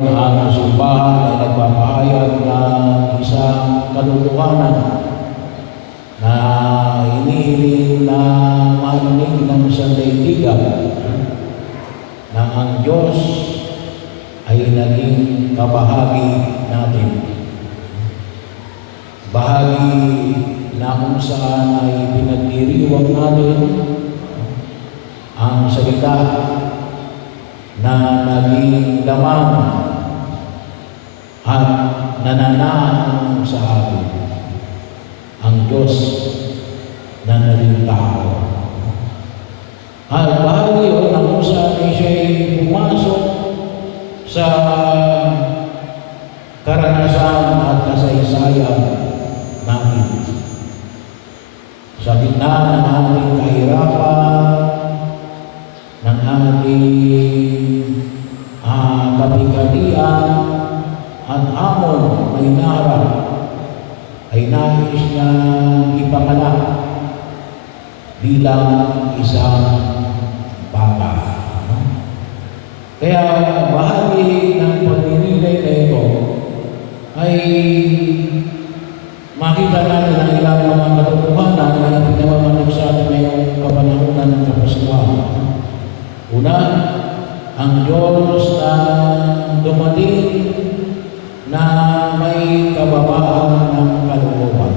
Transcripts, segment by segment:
Ang simbahan ay nagpapahayag ng isang katotohanan na inihiling na marinig ng sandaigdigan na ang Diyos ay naging kabahagi natin. Bahagi na kung saan ay pinagdiriwang natin ang salita na naging lamang at nananahan sa atin, ang Diyos na naging tao. At bahagi yun na kung saan ay siya'y pumasok sa karanasan at kasaysayan natin. Sa gitna ng ating kahirapan, ng ating kabigatian at hamon na inaharap, ay nais niya ipanganak bilang isang bata. Kaya bahagi ng pagninilay na ito ay makita natin ang ilang mga katotohanan na pinamamanag sa atin ngayong kapanahunan ng Kapaskuhan. Una, ang Diyos na dumating na may kababaan ng kalooban.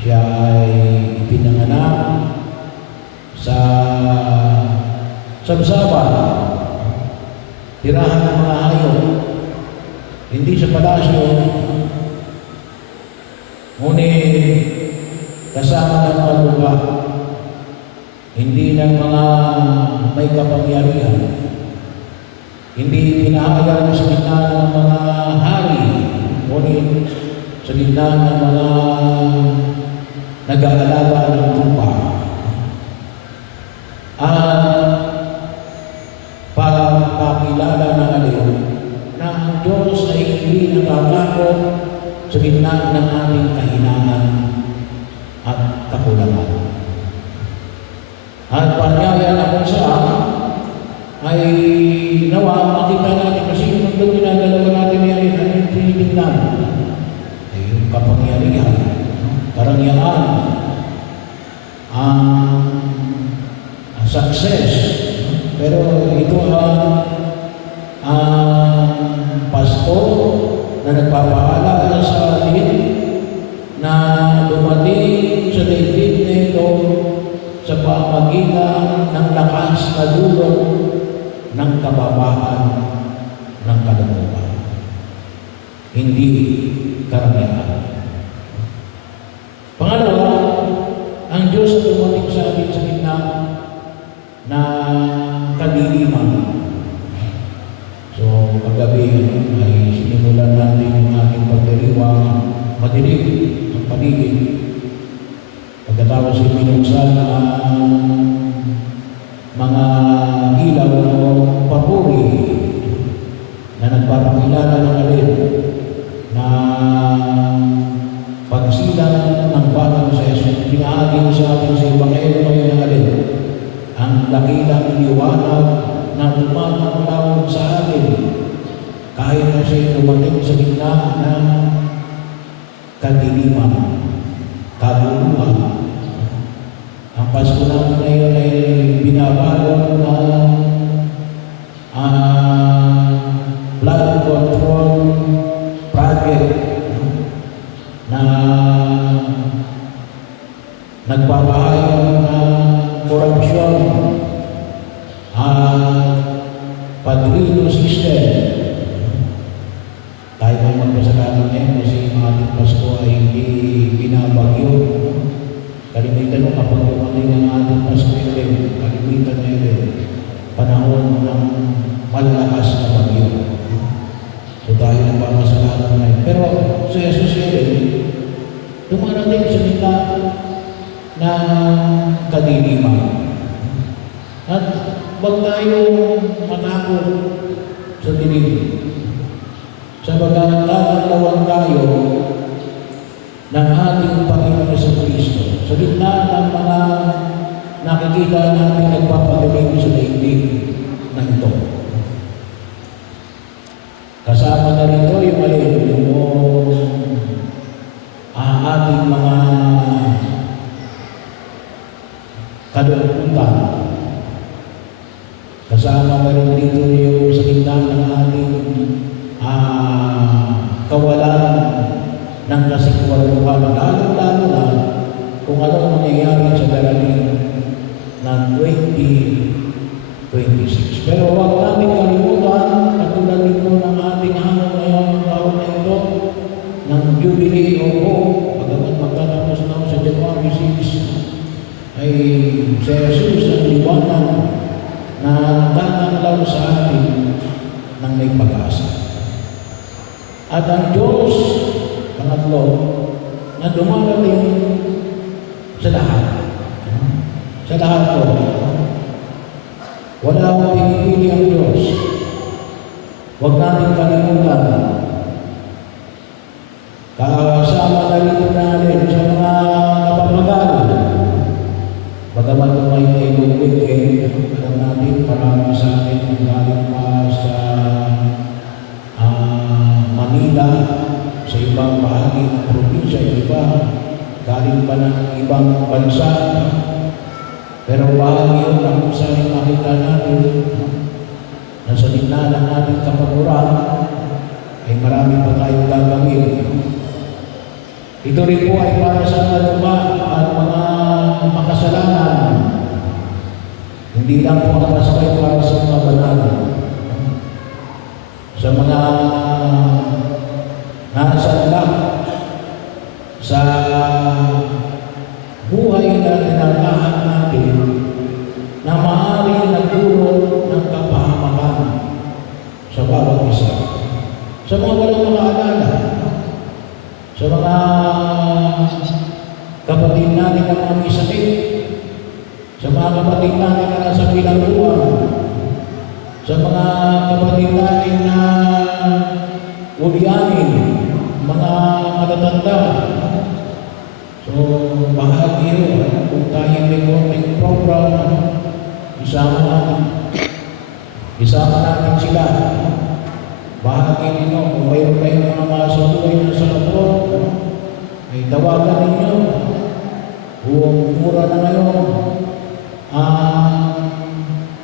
Siya ay ipinanganak sa sabsaban, tirahan ng mga hayop, hindi sa palasyo, ngunit kasama ng maluga, hindi ng mga may kapangyarihan, hindi pinahayag sa gitna ng mga hari, ngunit sa gitna ng mga nag-aalaga ng lupa. At pagpapakilala ng alin na ang Diyos ay hindi nakakakot sa gitna ng ating kahinaan at kakulangan. At panyaya na kung saan ay nawa makita natin kasi yung mundo ginagalawa natin yan, ano yung tinitingnan? Ay yung kapangyarihan, karangyaan, ang success. Pero ito ang Pasko na nagpapaalala sa atin na dumating sa daigdig na ito sa pamagitan ng lakas na dulot ng kababaan ng kalooban. Hindi karamihan. Pangalawa, ang Diyos na dumating sa atin sa gitna na kadiliman. So, kagabi ay sinimulan natin yung ating pagdiriwang madilim ang paligid. Pagkatapos ibinuksan ang mga ilaw o papuri na nagpapakilala ng alin na pagsilang ng batang sa Jesus. Pinahagin sa atin sa Ebanghelyo ngayon ng alin ang dakilang liwanag na tumatawag sa atin kahit na siya dumating sa gitna ng kadiliman, kaguluhan. Ang Pasko natin ngayon ay binabalot ng blood control project na nagpapahayag ng korupsyon at padrino system. Tayo ay magpasalamat ngayon kasi ang ating Pasko ay hindi binabagyo. Kalimitan mo kapag dumating ang ating Pasko yun, kalimitan na yun, panahon ng malalakas na bagyo. So tayo nagpapasalamat na yun. Pero sa Jesus yun, dumarating sa gitna na kadiliman. At huwag tayo matakot sa dilim. Sabagat tataglawan tayo ng ating Panginoon sa Kristo. Sa gitna ng mga nakikita natin nagpapagaling sa daigdig na ito. Kasama na rito yung alin, yung ating mga kalungkutan. Kasama na rin dito yung sa gitna ng ating kawalan ng kasikwaluhan, lalo-lalo na kung anong mangyayari sa darating ng 2026. Pero huwag natin kalimutan, katulad nito ng ating hamon ngayong taon na ito, ng Jubilee o pagkakat magtatapos na sa January 6, ay si Jesus ang liwanag na tatanglaw sa atin ng may pag-asa. At ang Diyos, pangatlo, na dumarating sa lahat. Sa lahat ko. Wala akong pinipili ang Diyos. Huwag natin kalimutan. Kasama na rito natin sa mga napapagalo. Bagamat may weekend, alam natin marami sa atin ang galing pa sa Manila, sa ibang bahagi ng probinsya, iba, galing pa ng ibang bansa. Pero bahagi yun na kung saan makita natin na sa gitna ng ating kapaguran ay marami pa tayong gagawin. Ito rin po ay para sa kaluma at mga makasalanan. Hindi lang po ang pasakay para sa mga banal. Sa mga nasandak sa buhay na tinatahan natin na maaaring nagdulot ng kapahamakan sa bawat isa. Sa mga walang makaalala, sa mga kapatid natin na mga may sakit, sa mga kapatid natin na nasa bilangguan, sa mga kapatid natin na ulyanin, mga matatanda. So, bahagi yun, kung tayo may konting program, isama natin sila. Bahagi ninyo, kung mayroon kayong mga masutuloy na sa abroad, ay tawagan ninyo. Kung mura na ngayon,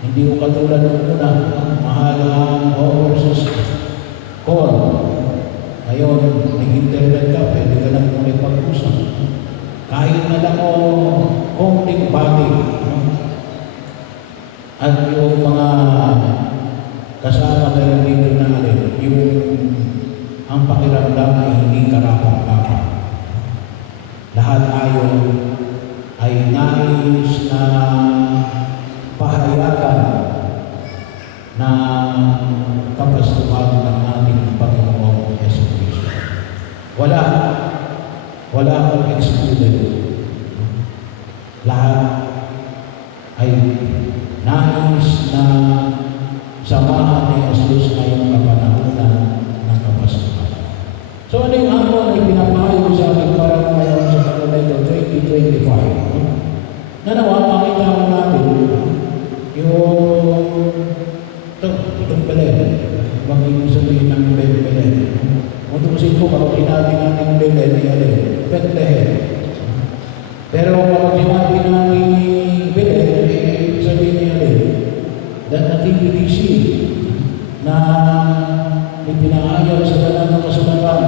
hindi ko katulad ng una, mahal ang overseas call. Ngayon, may internet ka, pwede ka lang muli pag-usap. Kahit na lang o konting bati. At yung mga kasama na rin dito natin, yung ang pakiramdam ay hindi karapat-dapat. Lahat tayo ay nais na pahayagan na kapastuhan ng ating Panginoong Yesu Cristo. Wala akong excluded. Lahat ay nais na samahan ni Jesus ngayong kapanahunan ng kapastuhan. So ano yung hamon ay pinapayo sa ating para ngayon sa taon na ito, 2025? Na nawa, makita mo natin itong Belen. Ibang ibig sabihin ng Belen. Kung tumasin ko, kapag sinabi natin Belen, Bethlehem. Pero kapag sinabi natin Belen, ibig sabihin niya that nativity scene na ipinaayaw sa banal na kasulatan.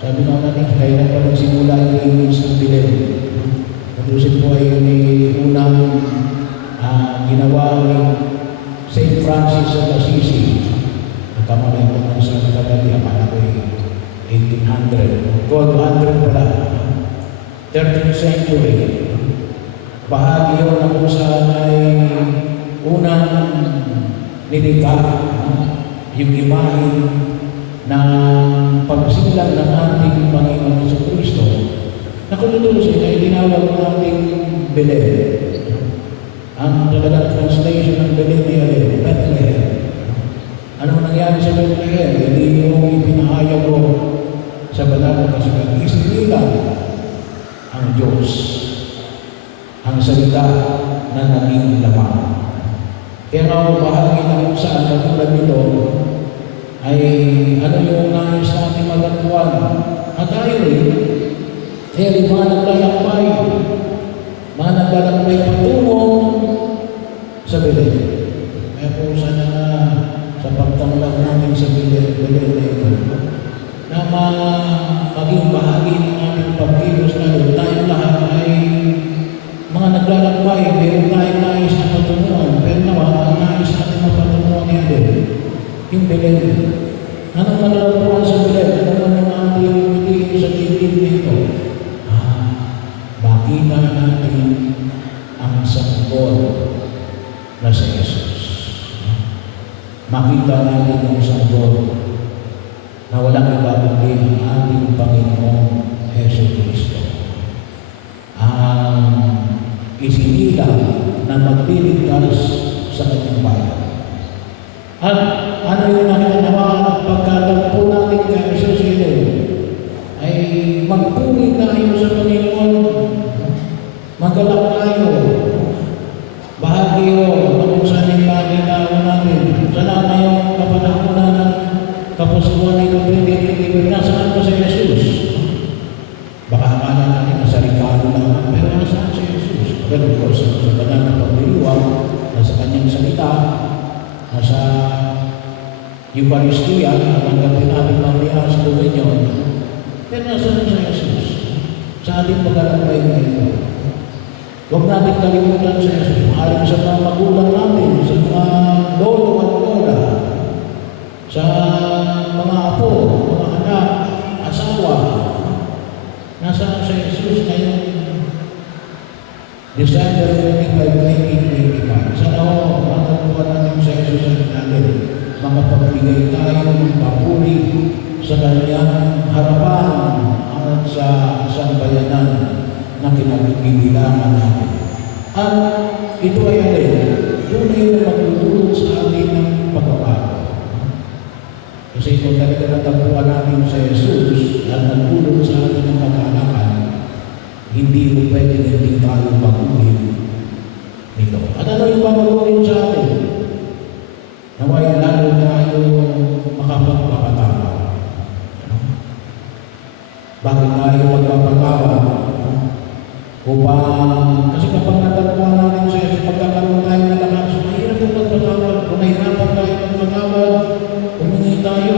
Sabi nga natin, kailan pa nagsimula yung image ng Belen. Tutusin po ay unang ginawa ni St. Francis of Assisi. Nagkamali ko ng sa katabi, akala ko 1800, 1200 pala, 13th century. Bahagi yun na kung saan ay unang nilikha yung imahe ng pagsilang ng ating Panginoon Jesucristo na kung tutusin ay tinawag nating Belen. Ang talagang translation ng Belen ay Bethlehem. Anong nangyari sa Bethlehem? Hindi yung ipinahayag ko sa banal na kasulatan. Isinilang ang Diyos, ang salita na naging laman. Kaya nga bahagi na kung saan katulad nito ay ano yung nais natin magagpuan. At tayo rin, mga naglalakbay, patungo sa Belen. Kaya po sana na sa pagtanggap namin sa Belen na ito, na maging bahagi ng ating pagkilos na doon. Tayo lahat ay mga naglalakbay, meron tayong nais na patunguhan, pero naman, ang nais natin mapatunguhan niya din, yung Belen. Anong nalalapuan sa Belen? Ano man yung ating hindi sa dibdib nito? Makita natin ang sanggol na si Jesus. Makita natin yung sanggol na walang iba kundi ang ating Panginoong Hesus Kristo. Ang isinilang na magliligtas sa kanyang bayan. At ano yung nakikinawa pagkatagpo natin kay Jesus ay magpuri tayo sa Panginoon, magalak tayo, bahagi kung saan yung makikita natin. Sana ngayong kapanahonan ng Kapuskuhan ng 2025, nasaan pa si Jesus? Baka akala natin nasa Ricardo lang, pero nasaan si Jesus? Pero of course, sa banal na pagdiriwang, nasa kanyang salita, nasa Eucharistia, natanggapin natin mamaya sa Dominion, pero nasaan si Jesus? Sa ating paglalakbay na ito. Huwag natin kalimutan si Jesus. Maaaring sa mga magulang natin, sa mga lolo at lola, sa mga apo, mga anak, asawa, nasaan si Jesus ngayong December 25, 2025. Sana ho, matagpuan natin si Jesus natin. Makapagbigay tayo ng papuri sa kanyang harapan at sa sambayanan na kinabibilangan natin. At ito ay alin, tunay na magtutulong sa atin ng pagbabago. Kasi kung talaga natagpuan natin sa Jesus at nagtulong sa atin ng pag-aalakan, hindi mo pwede hindi tayo baguhin nito. At ano yung babaguhin sa atin? Naway lalo tayo makapagpapatawa. Bakit tayo magpapatawa? Kasi kapag natagpuan natin sa Jesus, pagkakaroon tayo ng lakas, mahirap yung magpatawad. Kung nahirapan tayo magpatawad, humingi tayo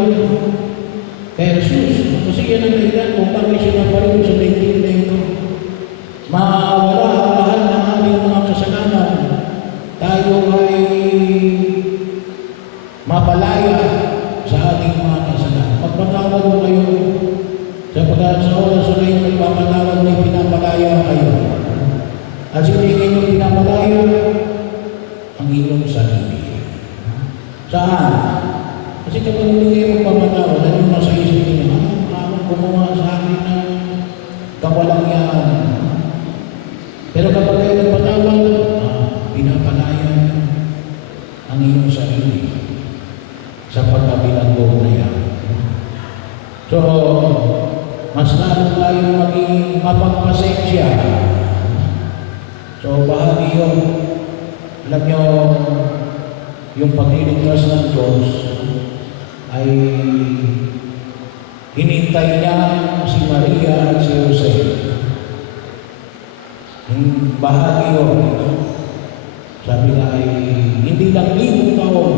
kay Jesus. Kasi yan ang dahilan kung bakit siya naparin sa daigdig na ito. Mawala ang lahat ng ating mga kasalanan. Tayo ay mapalaya sa ating mga kasalanan. Magpatawad mo kayo. Sa oras na kayo nagpapatawad, may pinapalaya kayo. At hindi kayo pinapalaya ang inyong sarili. Saan? Kasi kapag hindi kayo magpapatawad, ano yung nasa isip niyo? Parang gumawa sa akin ng kawalangyaan. Pero kapag kayo nagpatawad, pinapalaya ang inyong sarili sa pagkabilanggo na yan. So, mas lalo tayong maging mapagpasensya. So, bahagi yun. Alam nyo, yung pagliligtas ng Diyos ay hinintay niya si Maria at si Jose. Bahagi yun. Sabi nga ay hindi lang 1,000 taon,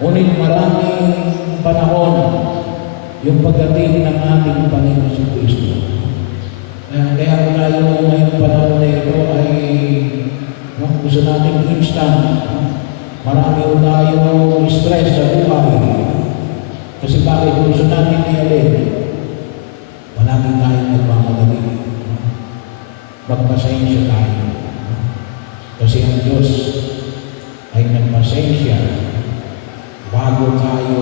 ngunit maraming panahon yung pagdating ng ating Panginoon si Kristo. Kaya tayo ngayong panahon na ito ay gusto natin instant. Marami tayo stress sa buhay. Kasi bakit gusto natin i-alin? Palagi tayo nagmamadali. Magpasensya tayo. Kasi ang Diyos ay nagpasensya bago tayo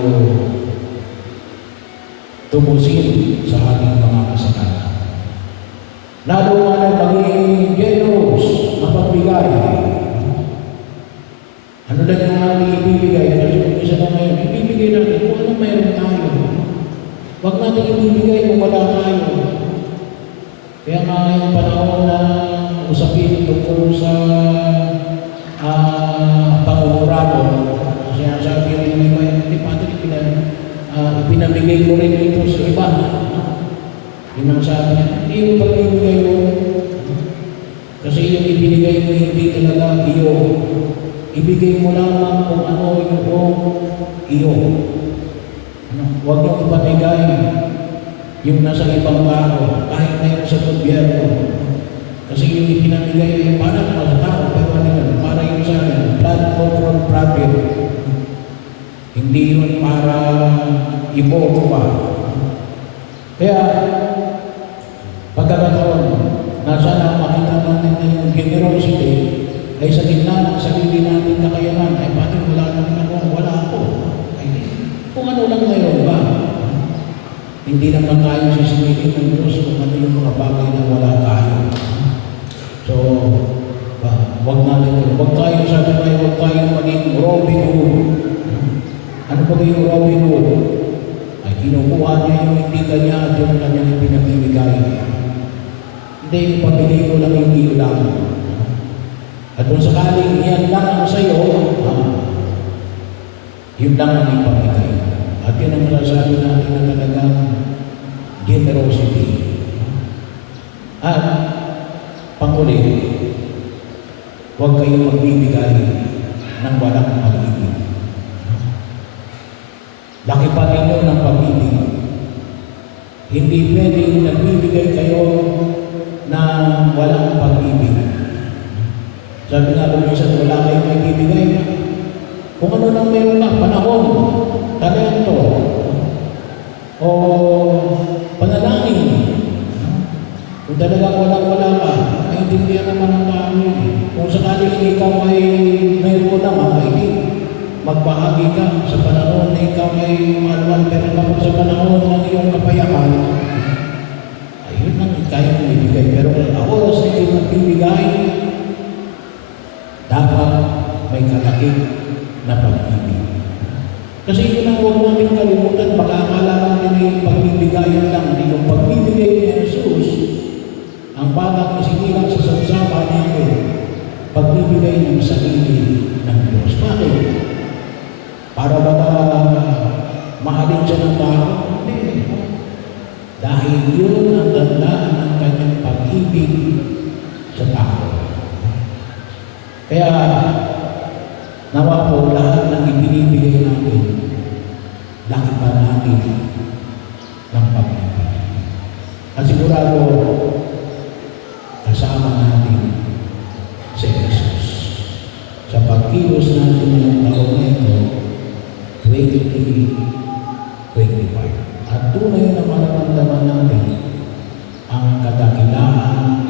tumusin sa ating mga kasalanan. Lalo na maging generous, mapagbigay. Ano lang yung ating ibibigay? Kasi kung isa na ngayon, ibibigay natin kung anong mayroon tayo. Huwag natin ibibigay kung wala tayo. Kaya nga yung panahon na usapin tungkol sa pangungurado, kasi sabi rin may hindi pa ipinamigay ko rin ito sa iba. Yun ang sabi niya, hindi mo pagbibigay mo. Kasi yung ibinigay mo hindi talaga iyo. Ibigay mo lamang kung ano yung iyo. Huwag niyong ipamigay yung nasa ibang tao, kahit na yung sa gobyerno. Kasi yung ipinamigay ay para sa tao, pero ano yun, para yung sa blood control project. Hindi yun para iboto pa. Kaya, pagkakataon, nasa na makita natin na yung generosity ay sa gitna ng sarili natin kakayanan, ay bakit wala naman ako, wala ako. Ay, kung ano lang mayroon ba? Hindi naman tayo sisingilin ng Diyos kung ano yung mga bagay na wala tayo. So, wag tayo, sabi tayo, wag tayo maging Robin Hood. Ano ba yung Robin Hood? Ay kinukuha niya yung hindi kanya at yung kanyang pinamimigay. Hindi, pabigay ko lang yung iyo lang. At kung sakaling yan lang ang sa'yo, yun lang ang ipamigay. At yun ang masasabi natin na talagang generosity. At panghuli, huwag kayong magbibigay ng walang pag-ibig. Laki pa ninyo ng pag-ibig. Hindi pwedeng nagbibigay kayo ng walang pag-ibig. Sabi nga kung minsan wala kayong magbibigay, kung ano lang meron ka, panahon, talento, o panalangin. Kung talagang wala ka, maintindihan naman ang tao. Kung sakaling ikaw ay mayroon naman, ay magbahagi ka sa panahon na ikaw ay maluwal, pero kapag sa panahon ng iyong kapayakan, ayun ang kaya mong ibigay. Pero ang oras na ikaw magbibigay, dapat may kalakip na pag-ibig. Kasi yun ang huwag namin kalimutan, baka akala natin ay pagbibigayan lang, hindi yung pagbibigay ni Jesus, ang batang isinilang sa sansama natin, pagbibigay ng sarili ng Diyos. Bakit? Para ba mahalin siya ng tao? Hindi. Dahil yun ang tandaan ng kanyang pag-ibig sa tao. Kaya, nawa po lahat ng ibinibigay natin, laki pa natin ng pag-ibig. At sigurado, kasama natin si Jesus. Sa pagkilos natin ngayong taon na ito, 2025. At tunay na mararamdaman natin ang kadakilaan